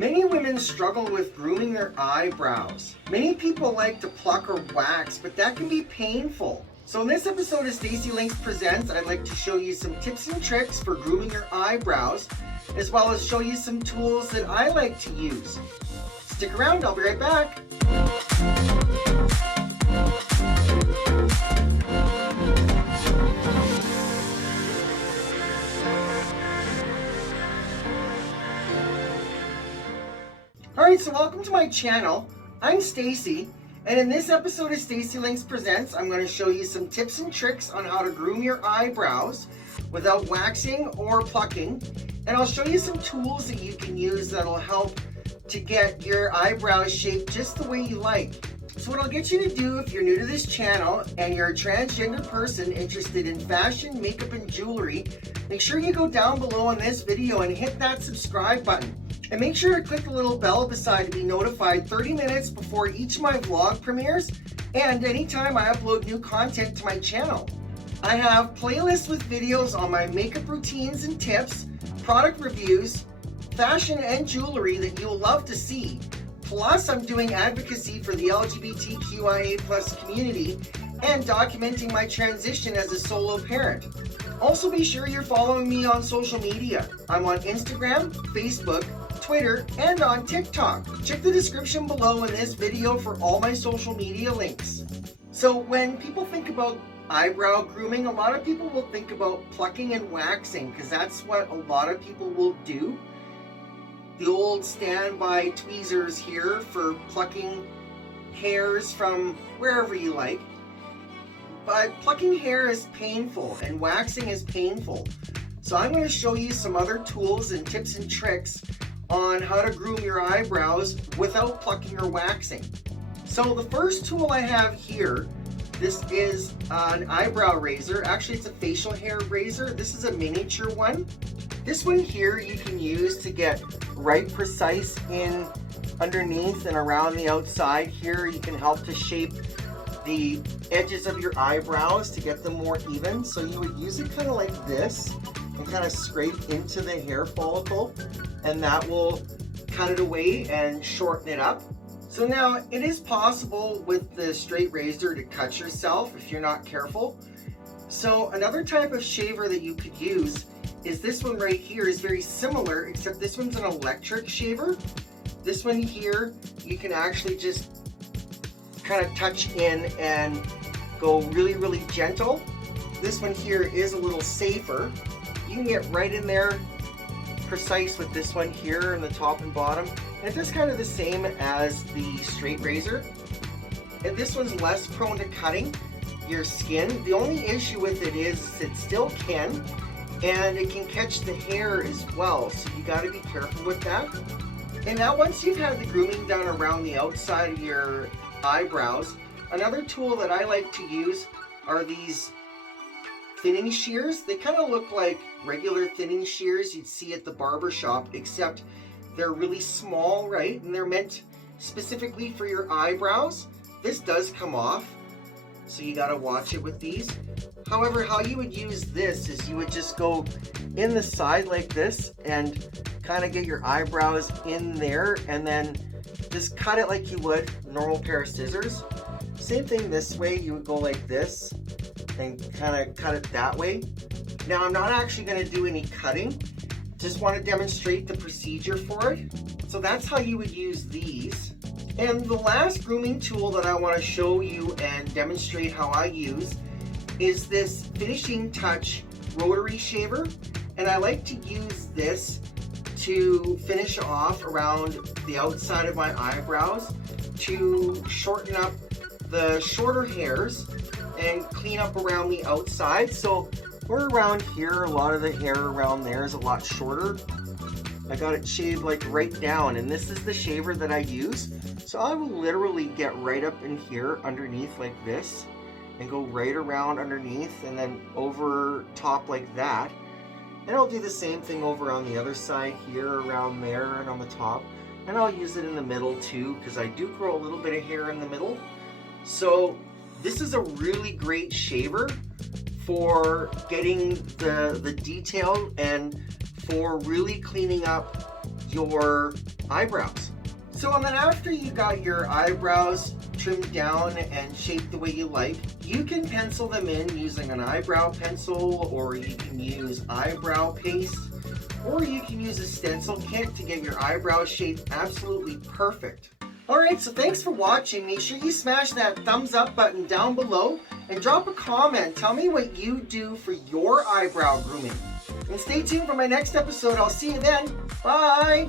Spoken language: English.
Many women struggle with grooming their eyebrows. Many people like to pluck or wax, but that can be painful. So in this episode of Stacy Links Presents, I'd like to show you some tips and tricks for grooming your eyebrows, as well as show you some tools that I like to use. Stick around, I'll be right back. Alright, so welcome to my channel. I'm Stacy, and in this episode of Stacy Links Presents, I'm going to show you some tips and tricks on how to groom your eyebrows without waxing or plucking. And I'll show you some tools that you can use that'll help to get your eyebrows shaped just the way you like. So what I'll get you to do if you're new to this channel and you're a transgender person interested in fashion, makeup, and jewelry, make sure you go down below on this video and hit that subscribe button. And make sure to click the little bell beside to be notified 30 minutes before each of my vlog premieres and anytime I upload new content to my channel. I have playlists with videos on my makeup routines and tips, product reviews, fashion and jewelry that you'll love to see. Plus, I'm doing advocacy for the LGBTQIA+ community and documenting my transition as a solo parent. Also be sure you're following me on social media. I'm on Instagram, Facebook, Twitter, and on TikTok. Check the description below in this video for all my social media links. So when people think about eyebrow grooming, a lot of people will think about plucking and waxing because that's what a lot of people will do. The old standby tweezers here for plucking hairs from wherever you like. But plucking hair is painful and waxing is painful. So I'm going to show you some other tools and tips and tricks on how to groom your eyebrows without plucking or waxing. So the first tool I have here, this is an eyebrow razor. Actually, it's a facial hair razor. This is a miniature one. This one here you can use to get right precise in underneath and around the outside. Here you can help to shape the edges of your eyebrows to get them more even. So you would use it kind of like this and kind of scrape into the hair follicle, and that will cut it away and shorten it up. So now it is possible with the straight razor to cut yourself if you're not careful. So another type of shaver that you could use is this one right here. Is very similar, except this one's an electric shaver. This one here, you can actually just kind of touch in and go really, really gentle. This one here is a little safer. You can get right in there precise with this one here in the top and bottom. And it does kind of the same as the straight razor. And this one's less prone to cutting your skin. The only issue with it is it still can, and it can catch the hair as well. So you got to be careful with that. And now once you've had the grooming done around the outside of your eyebrows, another tool that I like to use are these thinning shears. They kind of look like regular thinning shears you'd see at the barber shop, except they're really small, right? And they're meant specifically for your eyebrows. This does come off, so you got to watch it with these. However, how you would use this is you would just go in the side like this and kind of get your eyebrows in there, and then just cut it like you would a normal pair of scissors. Same thing this way, you would go like this and kind of cut it that way. Now I'm not actually going to do any cutting, just want to demonstrate the procedure for it. So that's how you would use these. And the last grooming tool that I want to show you and demonstrate how I use is this finishing touch rotary shaver. And I like to use this to finish off around the outside of my eyebrows to shorten up the shorter hairs and clean up around the outside. So we're around here, a lot of the hair around there is a lot shorter. I got it shaved like right down, and this is the shaver that I use. So I will literally get right up in here underneath like this and go right around underneath and then over top like that. And I'll do the same thing over on the other side here, around there, and on the top. And I'll use it in the middle too, because I do grow a little bit of hair in the middle. So this is a really great shaver for getting the detail and for really cleaning up your eyebrows. So and then after you got your eyebrows trimmed down and shaped the way you like, you can pencil them in using an eyebrow pencil, or you can use eyebrow paste, or you can use a stencil kit to get your eyebrow shape absolutely perfect. Alright, so thanks for watching. Make sure you smash that thumbs up button down below and drop a comment. Tell me what you do for your eyebrow grooming. And stay tuned for my next episode. I'll see you then. Bye!